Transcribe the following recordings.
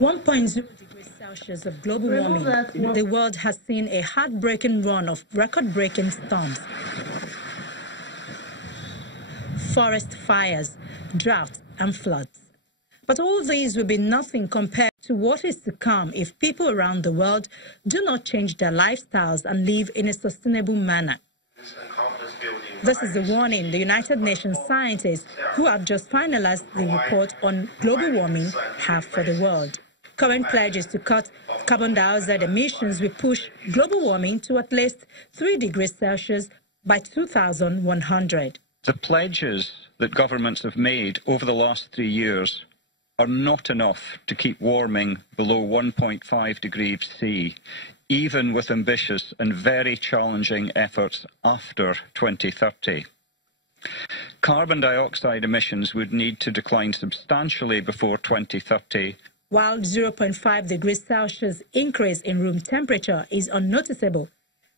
1.0 degrees Celsius of global warming, the world has seen a heartbreaking run of record-breaking storms, forest fires, droughts and floods. But all these will be nothing compared to what is to come if people around the world do not change their lifestyles and live in a sustainable manner. This is the warning the United Nations scientists who have just finalized the report on global warming have for the world. Current pledges to cut carbon dioxide emissions will push global warming to at least 3 degrees Celsius by 2100. The pledges that governments have made over the last 3 years are not enough to keep warming below 1.5 degrees C, even with ambitious and very challenging efforts after 2030. Carbon dioxide emissions would need to decline substantially before 2030. While 0.5 degrees Celsius increase in room temperature is unnoticeable,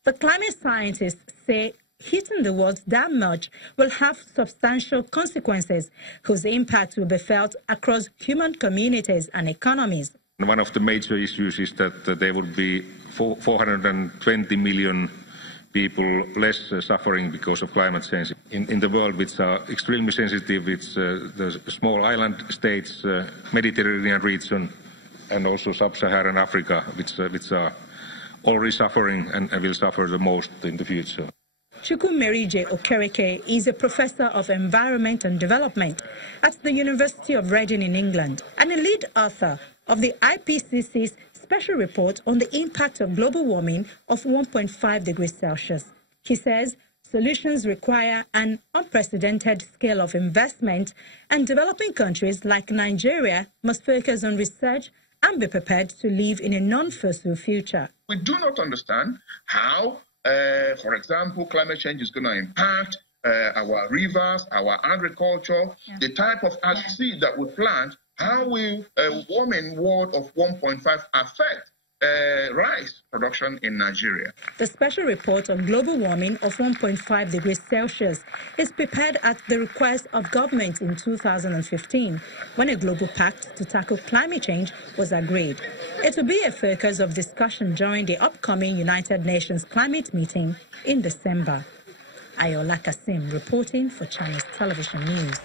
the climate scientists say heating the world that much will have substantial consequences whose impact will be felt across human communities and economies. One of the major issues is that there will be 420 million people less suffering because of climate change. In the world, which are extremely sensitive, it's the small island states, Mediterranean region, and also sub-Saharan Africa, which are already suffering and will suffer the most in the future. Chukwumerije Okereke is a professor of environment and development at the University of Reading in England and a lead author of the IPCC's special report on the impact of global warming of 1.5 degrees Celsius. He says solutions require an unprecedented scale of investment, and developing countries like Nigeria must focus on research and be prepared to live in a non-fossil future. We do not understand how, for example, climate change is going to impact our rivers, our agriculture, the type of seed that we plant. How will a warming world of 1.5 affect rice production in Nigeria? The special report on global warming of 1.5 degrees Celsius is prepared at the request of government in 2015, when a global pact to tackle climate change was agreed. It will be a focus of discussion during the upcoming United Nations climate meeting in December. Ayola Kasim reporting for Channels Television News.